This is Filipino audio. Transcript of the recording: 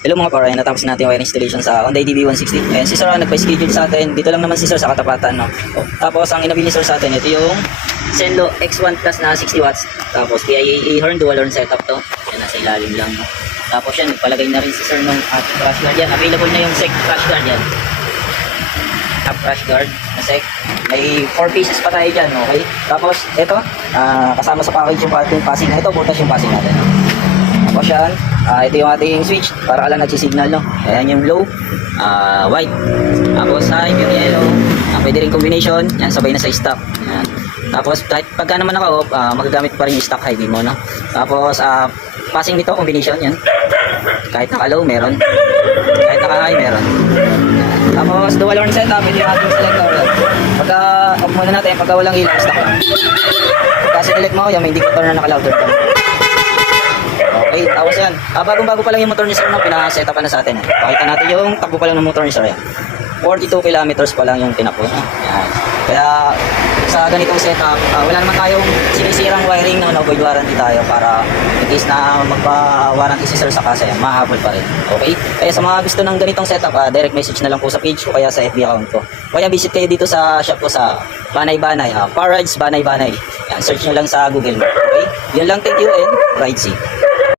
Hello mga para, natapos natin yung wiring installation sa Hyundai DB160. Ayan, si Sir nagpa-schedule sa atin. Dito lang naman si Sir sa katapatan, no? Tapos ang inabili ni Sir sa atin, ito yung Zenlo X1 Plus na 60 watts. Tapos PIAA horn, dual horn setup to. Yan, nasa ilalim lang, no? Tapos yan, nagpalagay na rin si Sir ng ating crash guard yan. Available na yung SEC crash guard yan. Top crash guard na SEC. May 4 pieces pa tayo dyan, okay? Tapos, ito, kasama sa package yung passing na ito, butas yung passing natin, no? Tapos yan, ito yung ating switch para lang nagsisignal, no? Ayan yung low, white. Tapos high, yung yellow. Pwede rin combination, yan, sabay na sa stock. Yan. Tapos kahit pagka naman naka-off, magagamit pa rin yung stock high beam mo, no? Tapos passing nito, combination, yan. Kahit naka-low, meron. Kahit naka-high, meron. Yan. Tapos dual horn setup, ito yung ating selector. Pagka off muna natin, pagka walang ilaw, stock lang. Pagka select mo, yan, may indicator na naka-louder pa. Okay, tapos yan. Bagong-bago pa lang yung motor ni Sir, no? Pina-set up na sa atin. Pakita natin yung takbo pa lang ng motor ni Sir. Yan. 42 kilometers pa lang yung tinakbo. Yan. Kaya sa ganitong setup, wala naman tayong sinisirang wiring, no? No-void warranty tayo para in case na magpa-warranty si Sir sa kasa yan, mahabol pa rin. Okay? Kaya sa mga gusto ng ganitong setup, direct message na lang po sa page ko kaya sa FB account ko. Kaya visit kayo dito sa shop ko sa Banay-Banay. Car Rides Banay-Banay. Yan, search nyo lang sa Google. Okay? Yun lang, thank you and ride safe.